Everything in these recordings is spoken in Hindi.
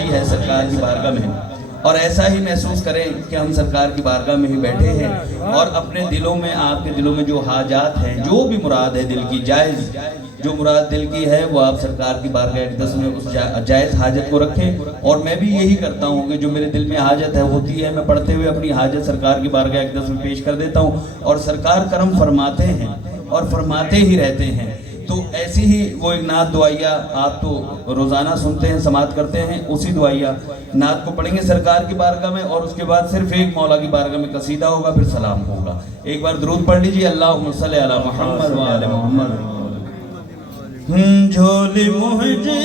सच्ची है सरकार की बारगाह में, और ऐसा ही महसूस करें कि हम सरकार की बारगाह में ही बैठे हैं और अपने दिलों में, आपके दिलों में जो हाजात हैं, जो भी मुराद है दिल की, जायज़ जो मुराद दिल की है, वो आप सरकार की बारगाह अक़दस में उस जायज़ हाजत को रखें। और मैं भी यही करता हूँ कि जो मेरे दिल में हाजत है होती है, मैं पढ़ते हुए अपनी हाजत सरकार की बारगाह अक़दस में पेश कर देता हूँ, और सरकार करम फरमाते हैं और फरमाते ही रहते हैं। तो ऐसी ही वो एक नात दुआइया आप तो रोज़ाना सुनते हैं, समात करते हैं, उसी दुआइया नात को पढ़ेंगे सरकार की बारगाह में, और उसके बाद सिर्फ एक मौला की बारगाह में कसीदा होगा, फिर सलाम होगा। एक बार दुरूद पढ़ लीजिए, अल्लाहुम्मा सल्ली अला मुहम्मद व आले मुहम्मद। झोली मुझे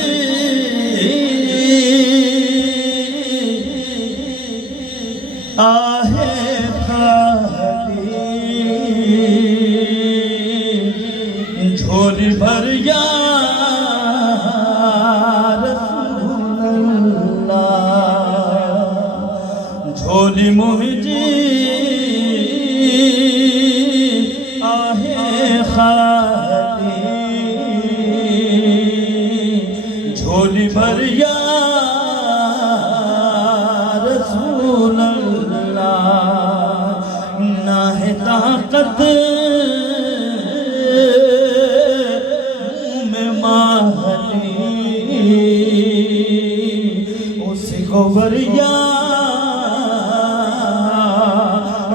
आहे खाली, झोली भर या रसूल अल्लाह, झोली मुझे आहे खाली, झोली भर या रसूल अल्लाह, ना है ताकत में माहली, उसी को वरिया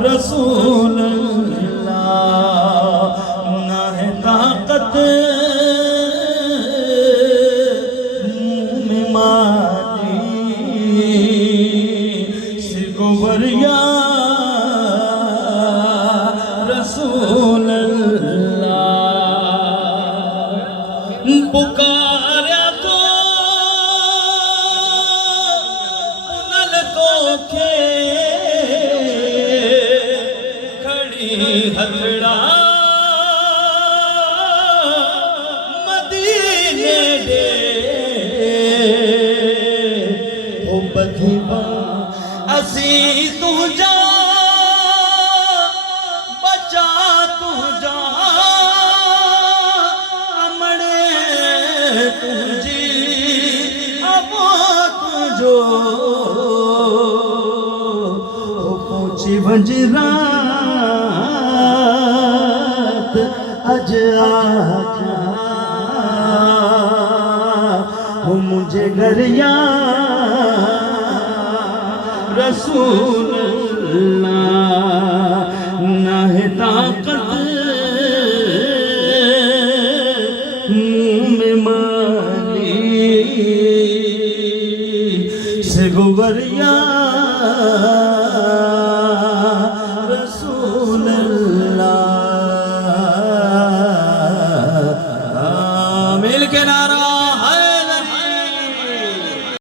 रसूल अल्लाह, ना है ताकत में माली, सिगोवरिया रसूल अल्लाह। पुकारा तो पुनल को खे खड़ी हथड़ा मदीने दे, ओ बधीबा असी तू जा बचा तू जा, अमड़े तुझी अब तुझो, पूछी वंजरात अज आजा, वो मुझे गरिया रसूल अल्लाह, ना है ताकत में माली, से गुवरिया रसूल अल्लाह। मिल के नारा